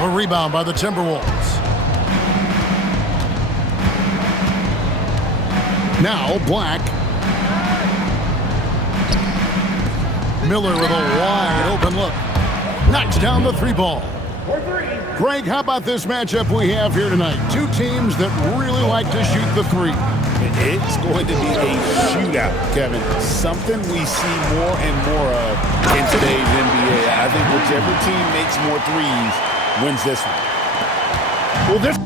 A rebound by the Timberwolves. Now Black. Miller with a wide open look. Knocks down the three ball. Greg, how about this matchup we have here tonight? Two teams that really like to shoot the three. It's going to be a shootout, Kevin. Something we see more and more of in today's NBA. I think whichever team makes more threes wins this one. Well, this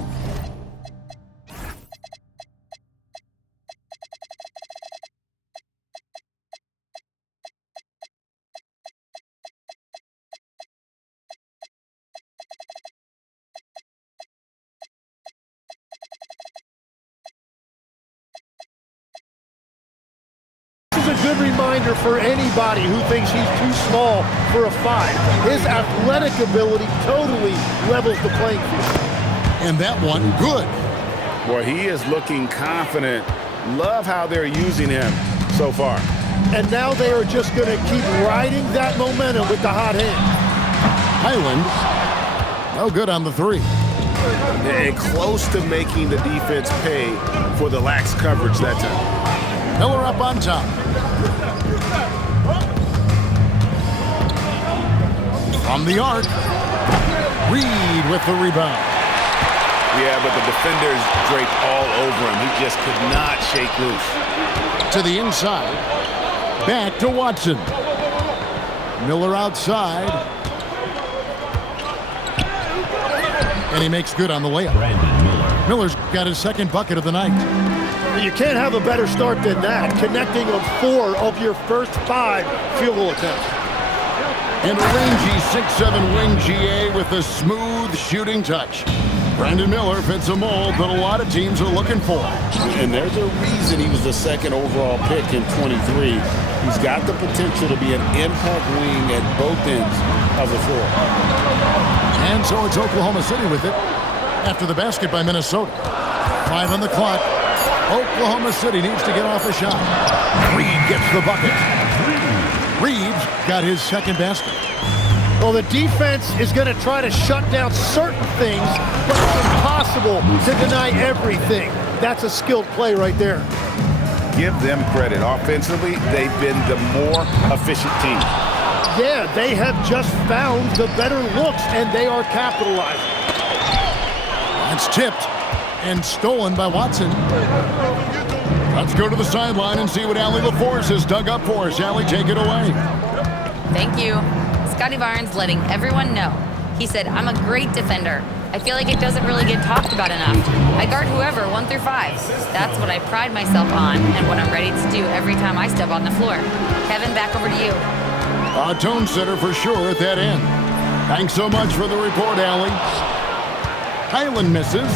is a good reminder for anybody who thinks he's too small for a 5. His athletic ability totally levels the playing field. And that one, good. Boy, he is looking confident. Love how they're using him so far. And now they are just going to keep riding that momentum with the hot hand. Highland, no good on the three. And close to making the defense pay for the lax coverage that time. Miller up on top. From the arc, Reed with the rebound. Yeah, but the defenders draped all over him. He just could not shake loose. To the inside. Back to Watson. Miller outside. And he makes good on the layup. Miller's got his second bucket of the night. You can't have a better start than that, connecting on 4 of your first 5 field goal attempts. And a rangy 6'7" wing GA with a smooth shooting touch. Brandon Miller fits a mold that a lot of teams are looking for. And there's a reason he was the second overall pick in 23. He's got the potential to be an impact wing at both ends of the floor. And so it's Oklahoma City with it after the basket by Minnesota. 5 on the clock. Oklahoma City needs to get off a shot. Reed gets the bucket. Reed's got his second basket. Well, the defense is going to try to shut down certain things, but it's impossible to deny everything. That's a skilled play right there. Give them credit. Offensively, they've been the more efficient team. Yeah, they have just found the better looks, and they are capitalizing. It's tipped and stolen by Watson. Let's go to the sideline and see what Allie LaForce has dug up for us. Allie, take it away. Thank you. Scotty Barnes letting everyone know. He said, I'm a great defender. I feel like it doesn't really get talked about enough. I guard whoever, 1 through 5. That's what I pride myself on and what I'm ready to do every time I step on the floor. Kevin, back over to you. A tone setter for sure at that end. Thanks so much for the report, Allie. Highland misses.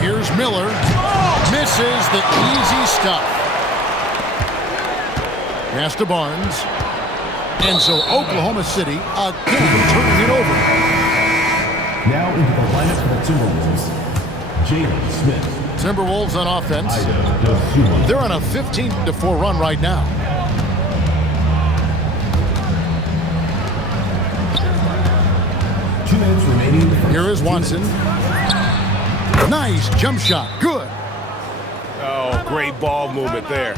Here's Miller. Misses the easy stuff. Pass to Barnes. And so Oklahoma City again turning it over. Now into the lineup for the Timberwolves, Jalen Smith. Timberwolves on offense. They're on a 15-4 run right now. Here is Watson. Nice jump shot. Good. Oh, great ball movement there.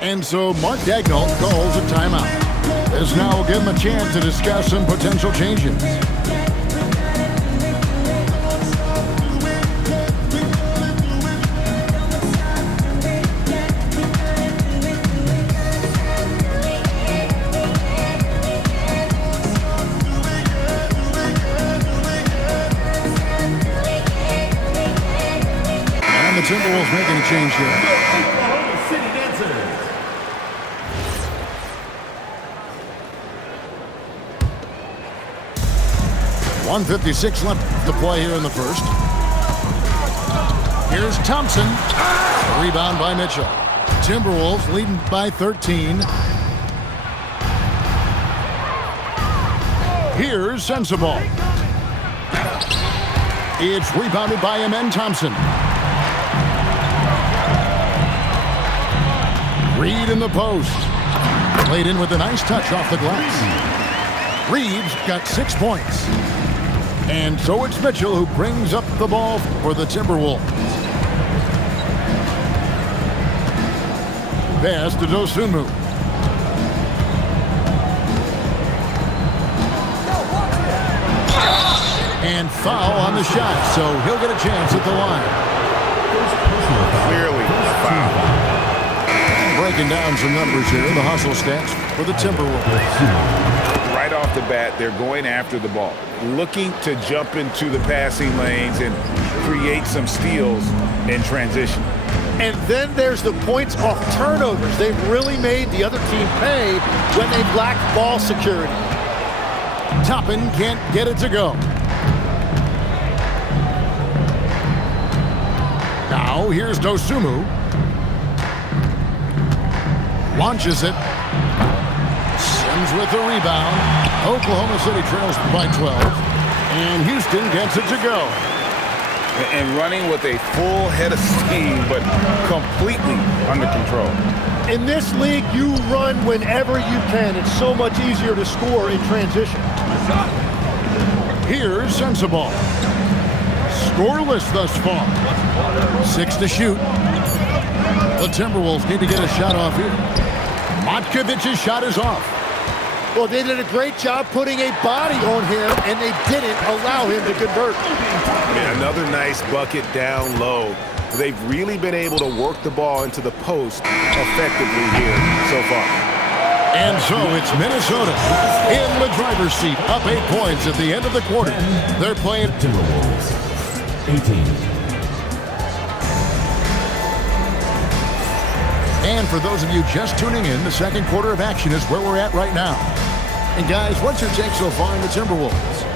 And so Mark Daigneault calls a timeout. This now will give him a chance to discuss some potential changes. And the Timberwolves making a change here. 1:56 left to play here in the first. Here's Thompson. Rebound by Mitchell. Timberwolves leading by 13. Here's Sensabaugh. It's rebounded by Amen Thompson. Reed in the post. Played in with a nice touch off the glass. Reeves got 6 points. And so it's Mitchell who brings up the ball for the Timberwolves. Pass to Dosunmu. And foul on the shot, so he'll get a chance at the line. Clearly a foul. Breaking down some numbers here, the hustle stats for the Timberwolves. Right off the bat, they're going after the ball, looking to jump into the passing lanes and create some steals in transition. And then there's the points off turnovers. They've really made the other team pay when they've lacked ball security. Toppin can't get it to go. Now here's Dosunmu. Launches it. Sims with the rebound. Oklahoma City trails by 12. And Houston gets it to go. And running with a full head of steam, but completely under control. In this league, you run whenever you can. It's so much easier to score in transition. Here's Sensabaugh. Scoreless thus far. 6 to shoot. The Timberwolves need to get a shot off here. Matkovic's shot is off. Well, they did a great job putting a body on him, and they didn't allow him to convert. And another nice bucket down low. They've really been able to work the ball into the post effectively here so far. And so it's Minnesota in the driver's seat, up 8 points at the end of the quarter. They're playing Timberwolves 18. And for those of you just tuning in, the second quarter of action is where we're at right now. And guys, what's your take so far on the Timberwolves?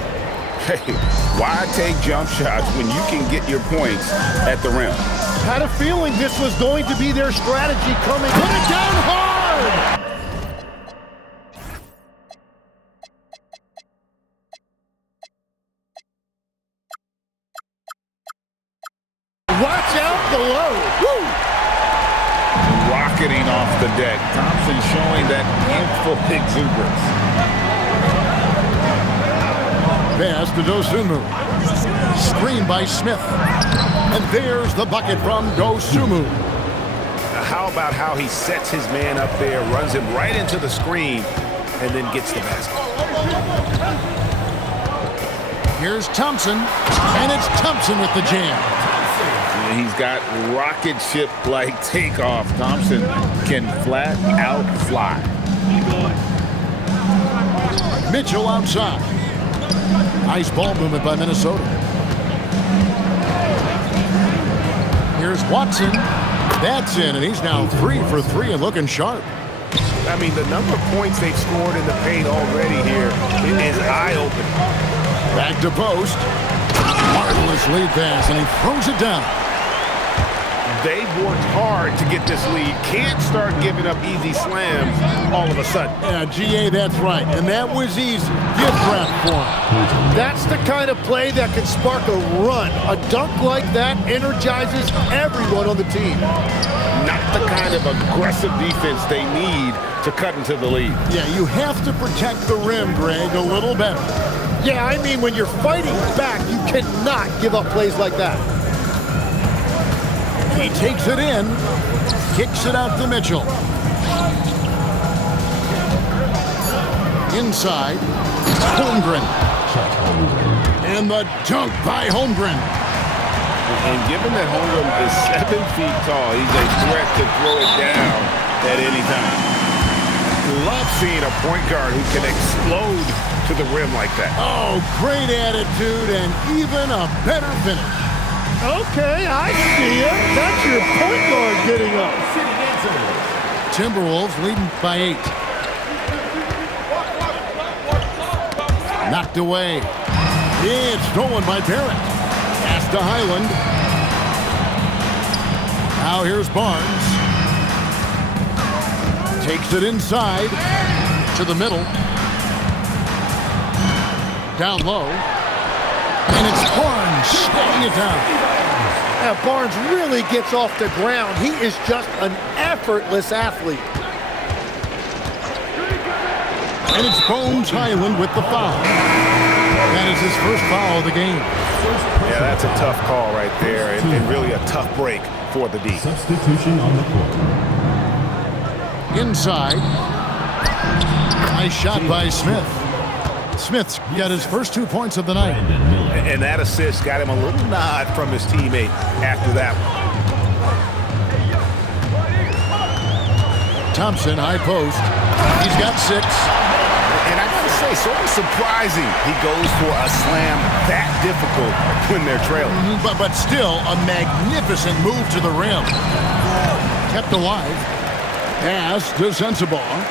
Hey, why take jump shots when you can get your points at the rim? Had a feeling this was going to be their strategy coming. Put it down hard! Watch out below. Woo! Rocketing off the deck. Thompson showing that youthful exuberance. Pass to Dosunmu. Screen by Smith. And there's the bucket from Dosunmu. Now, how about how he sets his man up there, runs him right into the screen, and then gets the basket. Here's Thompson. And it's Thompson with the jam. He's got rocket ship-like takeoff. Thompson can flat out fly. Mitchell outside. Nice ball movement by Minnesota. Here's Watson. That's in, and he's now 3 for 3 and looking sharp. I mean, the number of points they've scored in the paint already here is eye-opening. Back to post. Marvelous lead pass, and he throws it down. They've worked hard to get this lead. Can't start giving up easy slams all of a sudden. Yeah, GA, that's right. And that was easy. Gift wrap for him. That's the kind of play that can spark a run. A dunk like that energizes everyone on the team. Not the kind of aggressive defense they need to cut into the lead. Yeah, you have to protect the rim, Greg, a little better. Yeah, I mean, when you're fighting back, you cannot give up plays like that. He takes it in, kicks it out to Mitchell. Inside, Holmgren. And the dunk by Holmgren. And given that Holmgren is 7 feet tall, he's a threat to throw it down at any time. Love seeing a point guard who can explode to the rim like that. Oh, great attitude and even a better finish. Okay, I see it. That's your point guard getting up. Timberwolves leading by 8. Knocked away. It's stolen by Barrett. Pass to Highland. Now here's Barnes. Takes it inside to the middle. Down low. And it's Barnes slowing it down. Now, Barnes really gets off the ground. He is just an effortless athlete. And it's Bones Hyland with the foul. That is his first foul of the game. Yeah, that's a tough call right there, and really a tough break for the D. Substitution on the court. Inside. Nice shot by Smith. Smith's got his first 2 points of the night. And that assist got him a little nod from his teammate after that one. Thompson, high post. He's got 6. And I gotta say, sort of surprising he goes for a slam that difficult when they're trailing. But still, a magnificent move to the rim. Kept alive. Pass to Sensabaugh.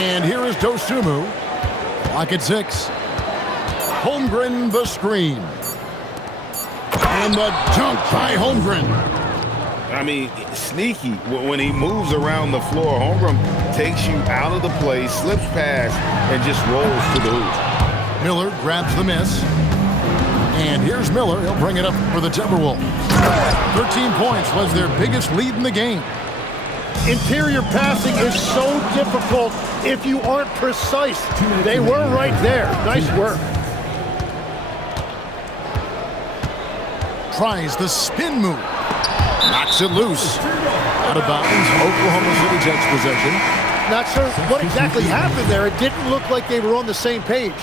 And here is Dosunmu. Clock at 6. Holmgren the screen. And the dunk by Holmgren. I mean, sneaky. When he moves around the floor, Holmgren takes you out of the play, slips past, and just rolls to the hoop. Miller grabs the miss. And here's Miller. He'll bring it up for the Timberwolves. 13 points was their biggest lead in the game. Interior passing is so difficult if you aren't precise. They were right there. Nice work. Tries the spin move. Knocks it loose. Out of bounds. Oklahoma City takes possession. Not sure what exactly happened there. It didn't look like they were on the same page.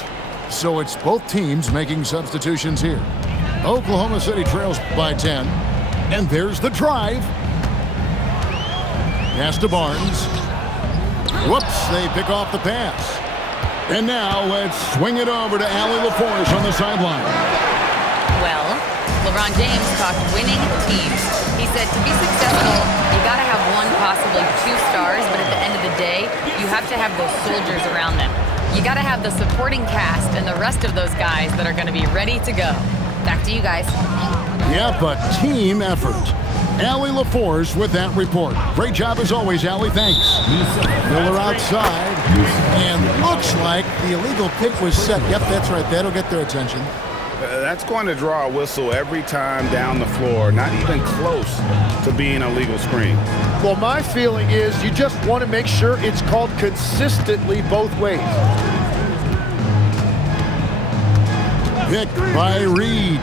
So it's both teams making substitutions here. Oklahoma City trails by 10. And there's the drive. Pass to Barnes. Whoops, they pick off the pass. And now let's swing it over to Allie LaForge on the sideline. Well, LeBron James talked winning teams. He said to be successful, you got to have one, possibly 2 stars, but at the end of the day, you have to have those soldiers around them. You got to have the supporting cast and the rest of those guys that are going to be ready to go. Back to you guys. Yeah, but team effort. Allie LaForge with that report. Great job as always, Allie. Thanks. Miller outside. And looks like the illegal pick was set. Yep, that's right. That'll get their attention. That's going to draw a whistle every time down the floor. Not even close to being a legal screen. Well, my feeling is you just want to make sure it's called consistently both ways. Pick by Reed.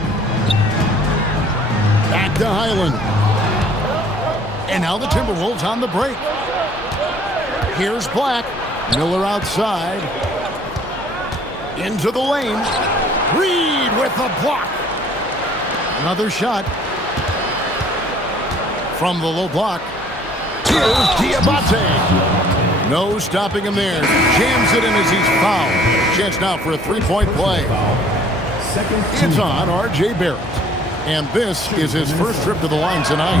Back to Hyland. And now the Timberwolves on the break. Here's Black. Miller outside. Into the lane. Reed with the block. Another shot. From the low block. Here's Diabate. No stopping him there. Jams it in as he's fouled. Chance now for a 3-point play. It's on R.J. Barrett. And this is his first trip to the line tonight.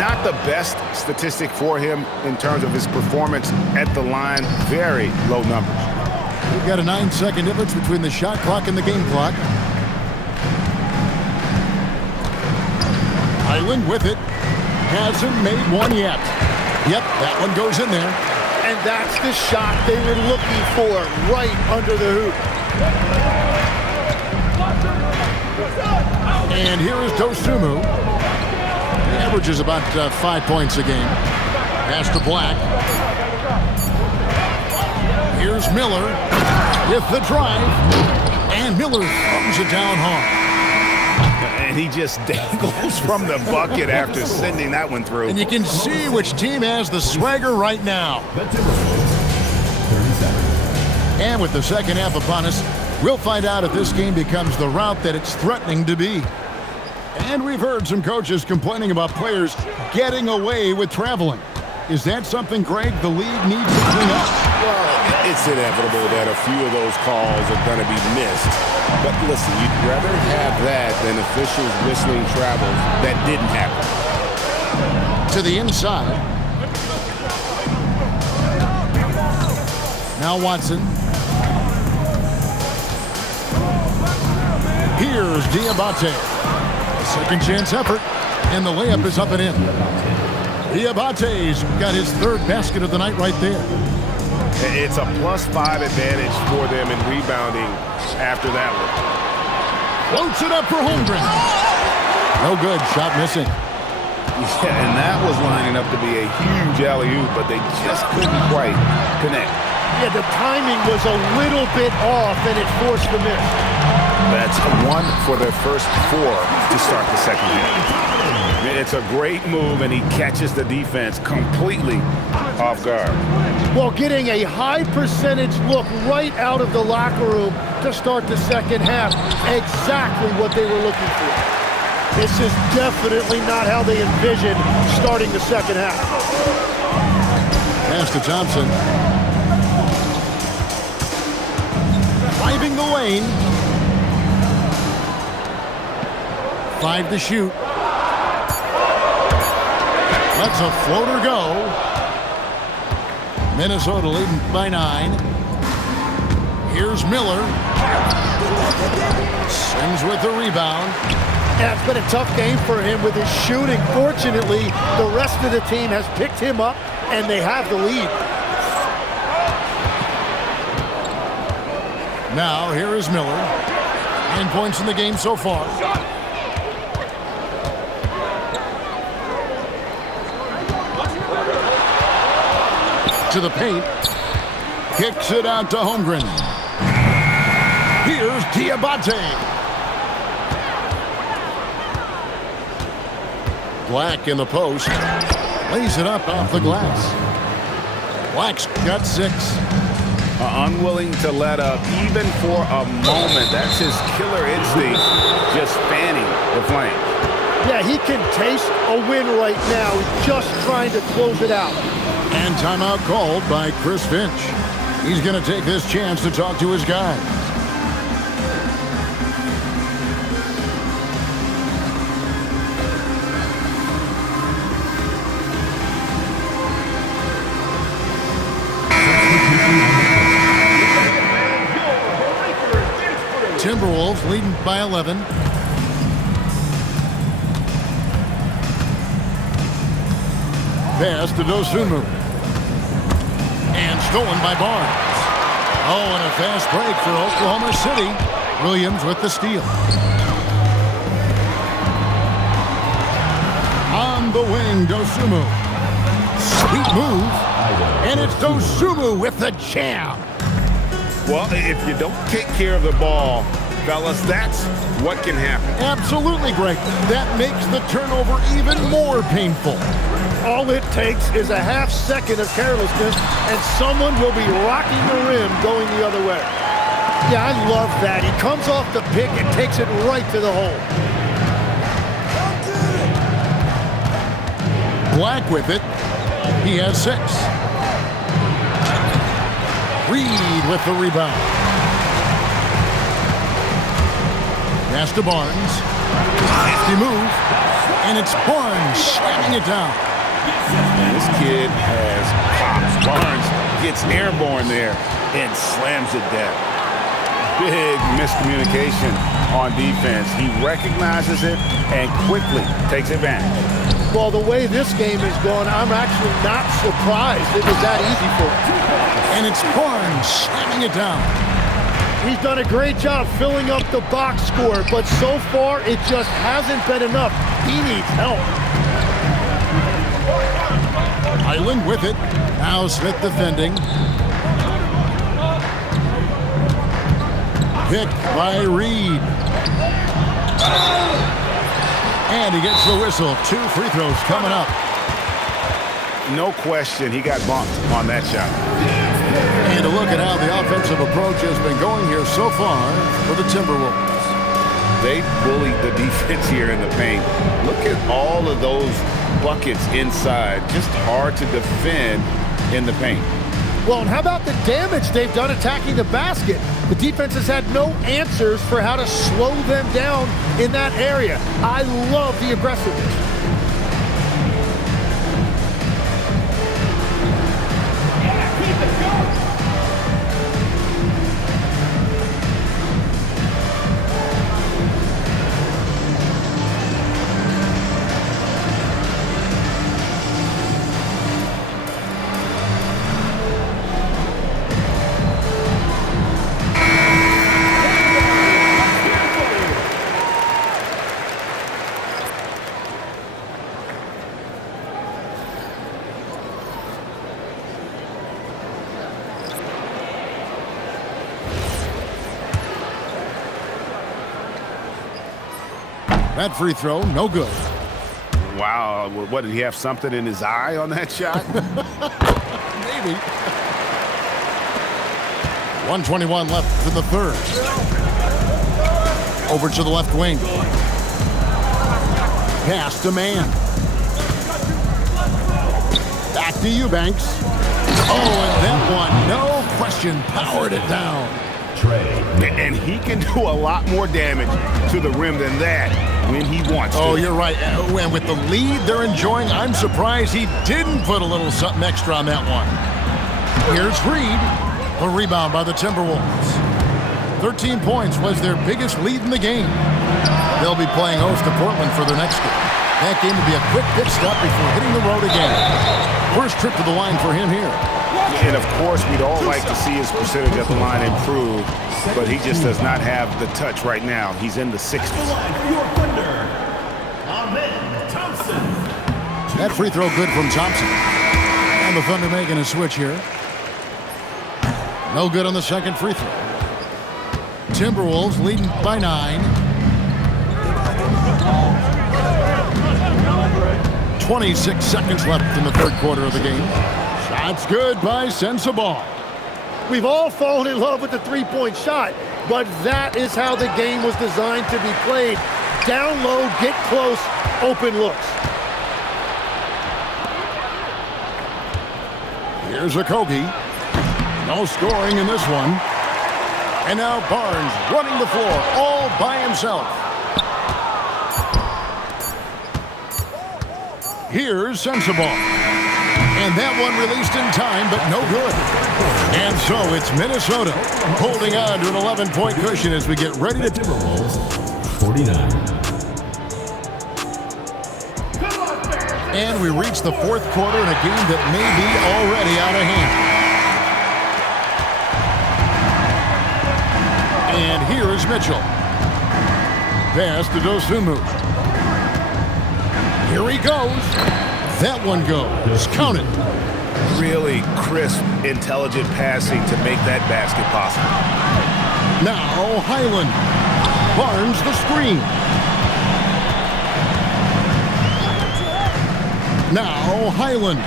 Not the best statistic for him in terms of his performance at the line. Very low numbers. We've got a 9-second difference between the shot clock and the game clock. Hyland with it. Hasn't made one yet. Yep, that one goes in there. And that's the shot they were looking for, right under the hoop. And here is Dosunmu. He averages about 5 points a game. Pass to Black. Here's Miller with the drive. And Miller throws it down hard. And he just dangles from the bucket after sending that one through. And you can see which team has the swagger right now. And with the second half upon us, we'll find out if this game becomes the route that it's threatening to be. And we've heard some coaches complaining about players getting away with traveling. Is that something, Greg, the league needs to clean up? Well, it's inevitable that a few of those calls are going to be missed. But listen, you'd rather have that than officials whistling travels that didn't happen. To the inside. Now Watson. Here's Diabate. Second chance effort, and the layup is up and in. Diabate's got his third basket of the night right there. It's a +5 advantage for them in rebounding after that one. Floats it up for Holmgren. No good, shot missing. Yeah, and that was lining up to be a huge alley-oop, but they just couldn't quite connect. Yeah, the timing was a little bit off, and it forced the miss. That's one for their first 4 to start the second half. It's a great move, and he catches the defense completely off guard. Well, getting a high percentage look right out of the locker room to start the second half. Exactly what they were looking for. This is definitely not how they envisioned starting the second half. Pass to Thompson. Driving the lane. 5 to shoot. Lets a floater go. Minnesota leading by 9. Here's Miller. Sims with the rebound. Yeah, it's been a tough game for him with his shooting. Fortunately, the rest of the team has picked him up, and they have the lead. Now, here is Miller. 9 points in the game so far. To the paint. Kicks it out to Holmgren. Here's Diabate. Black in the post. Lays it up off the glass. Black's got 6. Unwilling to let up even for a moment. That's his killer instinct, just fanning the flame. Yeah, he can taste a win right now, just trying to close it out. And timeout called by Chris Finch. He's going to take this chance to talk to his guys. Timberwolves leading by 11. Pass to Dosunmu. And stolen by Barnes. Oh, and a fast break for Oklahoma City. Williams with the steal. On the wing, Dosunmu. Sweet move. And it's Dosunmu with the jam. Well, if you don't take care of the ball, fellas, that's what can happen. Absolutely, Greg. That makes the turnover even more painful. All it takes is a half second of carelessness, and someone will be rocking the rim going the other way. Yeah, I love that. He comes off the pick and takes it right to the hole. Black with it. He has 6. Reed with the rebound. Pass to Barnes. 50 move. And it's Barnes slamming it down. This kid has pops. Barnes gets airborne there and slams it down. Big miscommunication on defense. He recognizes it and quickly takes advantage. Well, the way this game is going, I'm actually not surprised it was that easy for him. And it's Barnes slamming it down. He's done a great job filling up the box score, but so far it just hasn't been enough. He needs help. Island with it. Now Smith defending. Picked by Reed. And he gets the whistle. 2 free throws coming up. No question, he got bumped on that shot. And a look at how the offensive approach has been going here so far for the Timberwolves. They bullied the defense here in the paint. Look at all of those buckets inside. Just hard to defend in the paint. Well, and how about the damage they've done attacking the basket? The defense has had no answers for how to slow them down in that area. I love the aggressiveness. That free throw, no good. Wow, what, did he have something in his eye on that shot? Maybe. 1:21 left in the third. Over to the left wing. Pass to man. Back to Eubanks. Oh, and that one, no question, powered it down. Trey. And he can do a lot more damage to the rim than that when he wants to. Oh, you're right. And with the lead they're enjoying, I'm surprised he didn't put a little something extra on that one. Here's Reed. The rebound by the Timberwolves. 13 points was their biggest lead in the game. They'll be playing host to Portland for their next game. That game will be a quick pit stop before hitting the road again. First trip to the line for him here. And of course, we'd all like to see his percentage at the line improve, but he just does not have the touch right now. He's in the 60s. That free throw good from Thompson. And the Thunder making a switch here. No good on the second free throw. Timberwolves leading by 9. 26 seconds left in the third quarter of the game. Shots good by Sensabaugh. We've all fallen in love with the three-point shot, but that is how the game was designed to be played. Down low, get close, open looks. Here's Okogie. No scoring in this one. And now Barnes running the floor all by himself. Here's Sensabaugh. And that one released in time, but no good. And so it's Minnesota holding on to an 11-point cushion as we get ready to... Timberwolves, 49. And we reach the fourth quarter in a game that may be already out of hand. And here is Mitchell. Pass to Dosunmu. Here he goes. That one goes. Count it. Really crisp, intelligent passing to make that basket possible. Now Highland. Barnes the screen. Now Highland.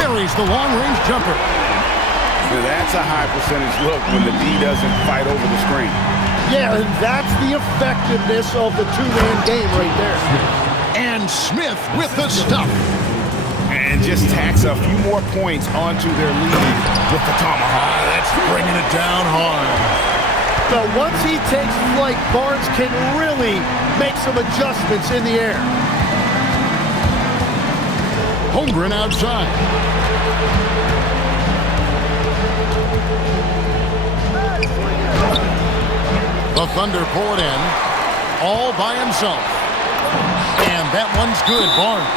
Buries the long-range jumper. Now that's a high percentage look when the D doesn't fight over the screen. Yeah, and that's the effectiveness of the two-man game right there. And Smith with the stuff. And just tacks a few more points onto their lead with the tomahawk. That's bringing it down hard. But once he takes flight, Barnes can really make some adjustments in the air. Holmgren outside. The Thunder pull it in, all by himself. And that one's good, Barnes.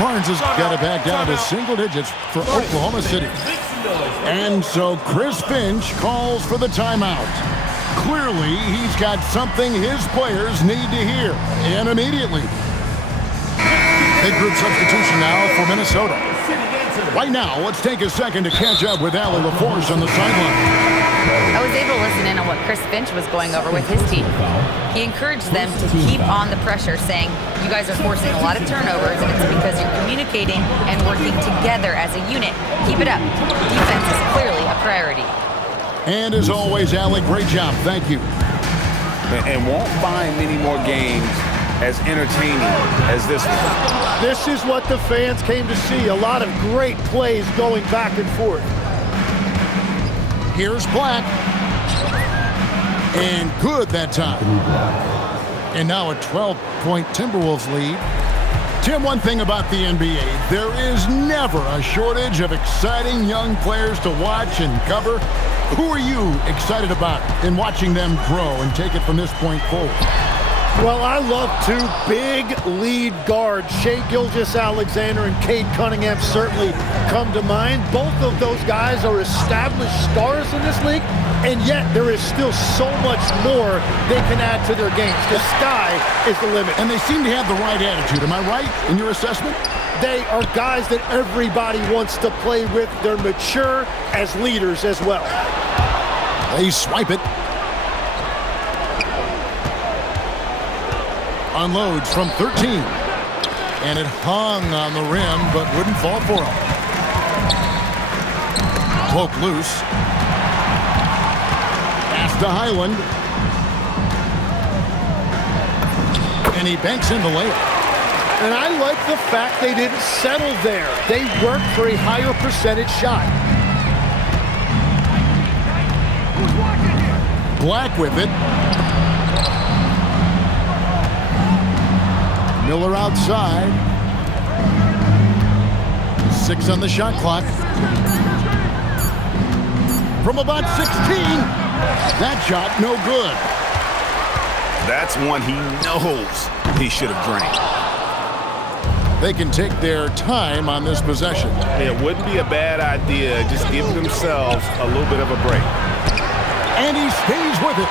Barnes has got it back down to single digits for Oklahoma City. And so Chris Finch calls for the timeout. Clearly, he's got something his players need to hear, and immediately. Big group substitution now for Minnesota. Right now, let's take a second to catch up with Allie LaForce on the sideline. I was able to listen in on what Chris Finch was going over with his team. He encouraged them to keep on the pressure, saying, you guys are forcing a lot of turnovers, and it's because you're communicating and working together as a unit. Keep it up. Defense is clearly a priority. And as always, Allie, great job. Thank you. And won't find many more games as entertaining as this one. This is what the fans came to see. A lot of great plays going back and forth. Here's Black. And good that time. And now a 12-point Timberwolves lead. Tim, one thing about the NBA, there is never a shortage of exciting young players to watch and cover. Who are you excited about in watching them grow and take it from this point forward? Well, I love two big lead guards. Shai Gilgeous-Alexander and Cade Cunningham certainly come to mind. Both of those guys are established stars in this league, and yet there is still so much more they can add to their games. The sky is the limit. And they seem to have the right attitude. Am I right in your assessment? They are guys that everybody wants to play with. They're mature as leaders as well. unloads from 13. And it hung on the rim, but wouldn't fall for him. Poke loose. Pass to Highland. And he banks in the layup. And I like the fact they didn't settle there. They worked for a higher percentage shot. Black with it. Miller outside. 6 on the shot clock. From about 16. That shot no good. That's one he knows he should have drained. They can take their time on this possession. It wouldn't be a bad idea. Just give themselves a little bit of a break. And he stays with it.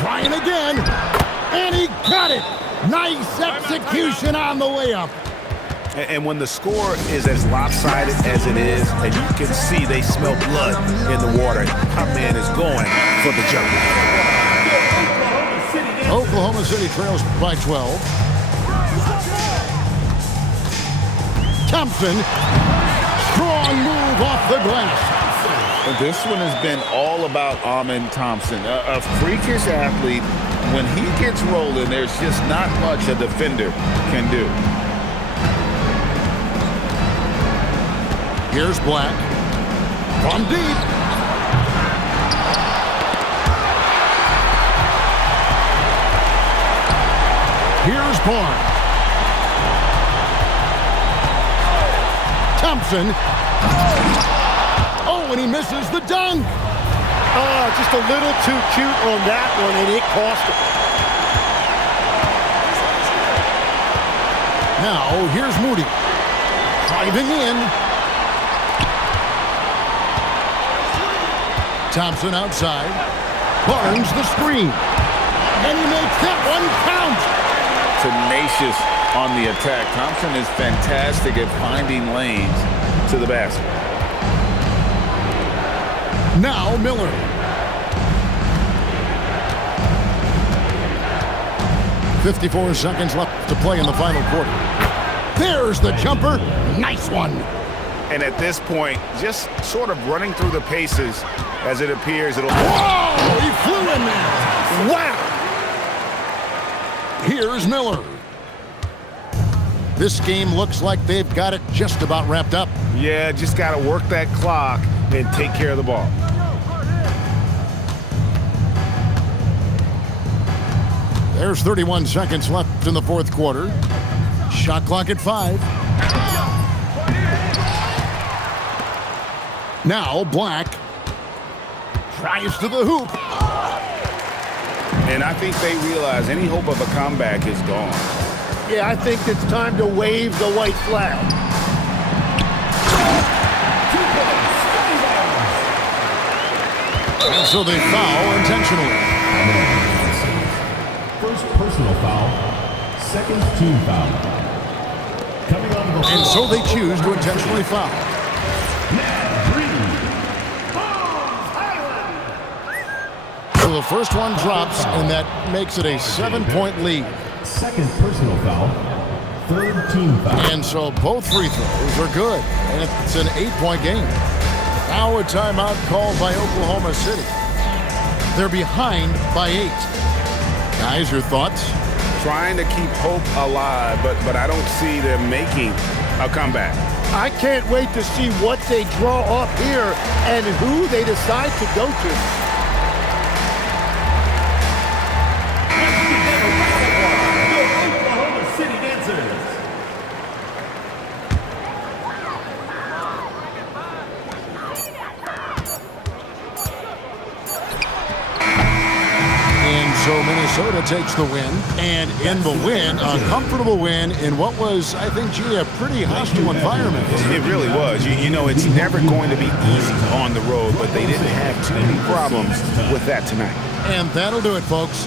Trying again. And he got it. Nice execution on the layup. And when the score is as lopsided as it is, and you can see they smell blood in the water, my man is going for the jump. Oklahoma City trails by 12. Thompson. Strong move off the glass. This one has been all about Amen Thompson, a freakish athlete. When he gets rolling, there's just not much a defender can do. Here's Black. From deep. Here's Barnes. Thompson. Oh, and he misses the dunk. Oh, just a little too cute on that one, and it cost him. Now, here's Moody. Driving in. Thompson outside. Barnes the screen. And he makes that one count. Tenacious on the attack. Thompson is fantastic at finding lanes to the basket. Now Miller. .54 seconds left to play in the final quarter. There's the jumper. Nice one. And at this point, just sort of running through the paces as it appears it'll... Whoa! He flew in there. Wow! Here's Miller. This game looks like they've got it just about wrapped up. Yeah, just got to work that clock and take care of the ball. There's 31 seconds left in the fourth quarter. Shot clock at 5. Now Black tries to the hoop. And I think they realize any hope of a comeback is gone. Yeah, I think it's time to wave the white flag. And so they foul intentionally. First personal foul, second team foul. Coming on the And so they choose to intentionally foul. So the first one drops, and that makes it a 7-point lead. Second personal foul, third team foul. And so both free throws are good, and it's an 8-point game. Now a timeout called by Oklahoma City. They're behind by 8. Guys, your thoughts? Trying to keep hope alive, but I don't see them making a comeback. I can't wait to see what they draw up here and who they decide to go to. Oklahoma City dancers. And so Minnesota takes the win, and in the win, a comfortable win in what was, I think, G, a pretty hostile environment. It really was. You know, it's never going to be easy on the road, but they didn't have too many problems with that tonight. And that'll do it, folks.